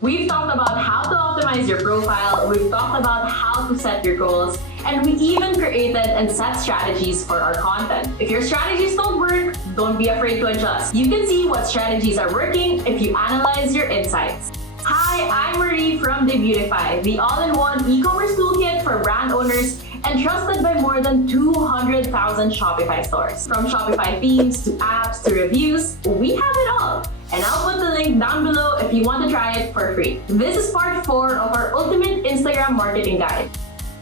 We've talked about how to optimize your profile, we've talked about how to set your goals, and we even created and set strategies for our content. If your strategies don't work, don't be afraid to adjust. You can see what strategies are working if you analyze your insights. Hi, I'm Marie from Debutify, the all-in-one e-commerce toolkit for brand owners and trusted by more than 200,000 Shopify stores. From Shopify themes to apps to reviews, we have it all. And I'll put the link down below if you want to try it for free. This is part 4 of our ultimate Instagram marketing guide.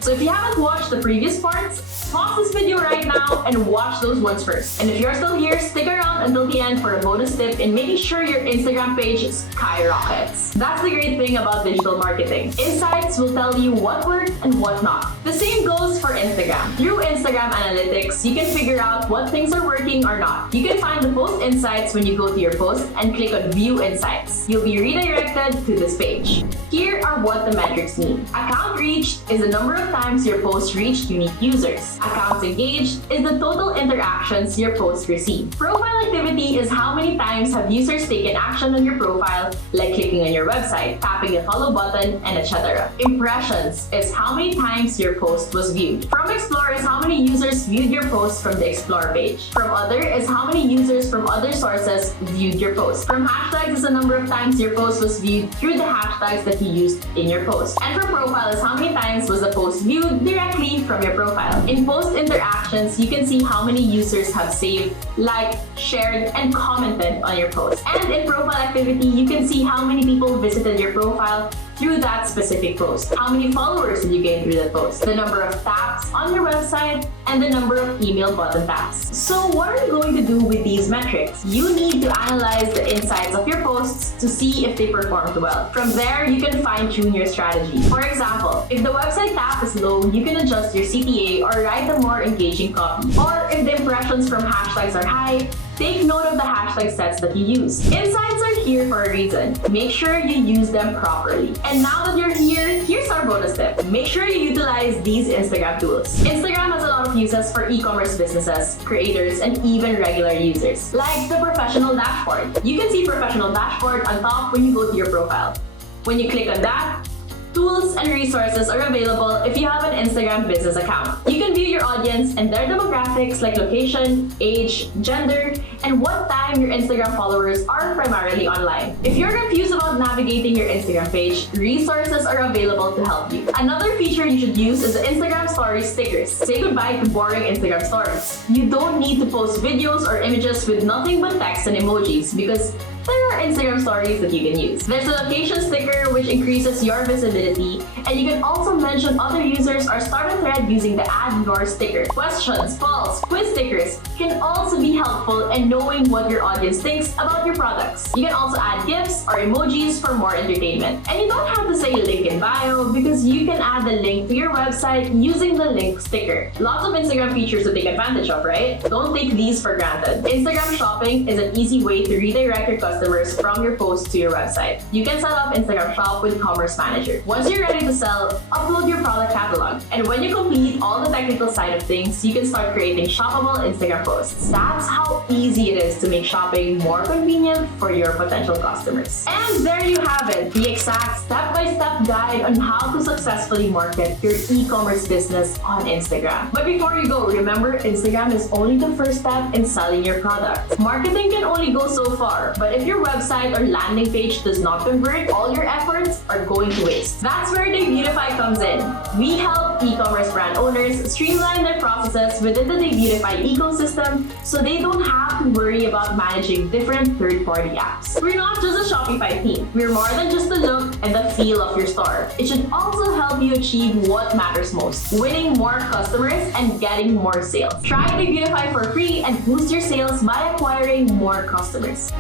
So if you haven't watched the previous parts, pause this video right now and watch those ones first. And if you're still here, stick around until the end for a bonus tip in making sure your Instagram page skyrockets. That's the great thing about digital marketing. Insights will tell you what worked and what not. The same goes for Instagram. Through Instagram analytics, you can figure out what things are working or not. You can find the post insights when you go to your post and click on View Insights. You'll be redirected to this page. Here are what the metrics mean. Account reached is the number of times your post reached unique users. Accounts engaged is the total interactions your post received. Profile activity is how many times have users taken action on your profile, like clicking on your website, tapping the follow button, and etc. Impressions is how many times your post was viewed. From Explore is how many users viewed your post from the Explore page. From Other is how many users from other sources viewed your post. From Hashtags is the number of times your post was viewed through the hashtags that you used in your post. And from Profile is how many times was the post viewed directly from your profile. In post interactions, you can see how many users have saved, liked, shared, and commented on your post. And in profile activity, you can see how many people visited your profile through that specific post. How many followers did you gain through that post? The number of taps on your website and the number of email button taps. So what are you going to do with these metrics? You need to analyze the insights of your posts to see if they performed well. From there, you can fine-tune your strategy. For example, if the website tap is low, you can adjust your CTA or write a more engaging copy. Or if the impressions from hashtags are high, take note of the hashtag sets that you use. Insights are here for a reason. Make sure you use them properly. And now that you're here, here's our bonus tip. Make sure you utilize these Instagram tools. Instagram has a lot of uses for e-commerce businesses, creators, and even regular users. Like the professional dashboard. You can see professional dashboard on top when you go to your profile. When you click on that, tools and resources are available if you have an Instagram business account. You can view your audience and their demographics like location, age, gender, and what time your Instagram followers are primarily online. If you're confused about navigating your Instagram page, resources are available to help you. Another feature you should use is the Instagram Stories stickers. Say goodbye to boring Instagram stories. You don't need to post videos or images with nothing but text and emojis because there are Instagram stories that you can use. There's a location sticker which increases your visibility, and you can also mention other users or start a thread using the Add Your sticker. Questions, polls, quiz stickers can also be helpful in knowing what your audience thinks about your products. You can also add GIFs or emojis for more entertainment. And you don't have to say link in bio because you can add the link to your website using the link sticker. Lots of Instagram features to take advantage of, right? Don't take these for granted. Instagram shopping is an easy way to redirect your customers from your post to your website. You can set up Instagram Shop with Commerce Manager. Once you're ready to sell, upload your product catalog. And when you complete all the technical side of things, you can start creating shoppable Instagram posts. That's how easy it is to make shopping more convenient for your potential customers. And there you have it, the exact step-by-step guide on how to successfully market your e-commerce business on Instagram. But before you go, remember Instagram is only the first step in selling your product. Marketing can only go so far, but if your website or landing page does not convert, all your efforts are going to waste. That's where Debutify comes in. We help e-commerce brand owners streamline their processes within the Debutify ecosystem so they don't have to worry about managing different third-party apps. We're not just a Shopify theme. We're more than just the look and the feel of your store. It should also help you achieve what matters most, winning more customers and getting more sales. Try Debutify for free and boost your sales by acquiring more customers.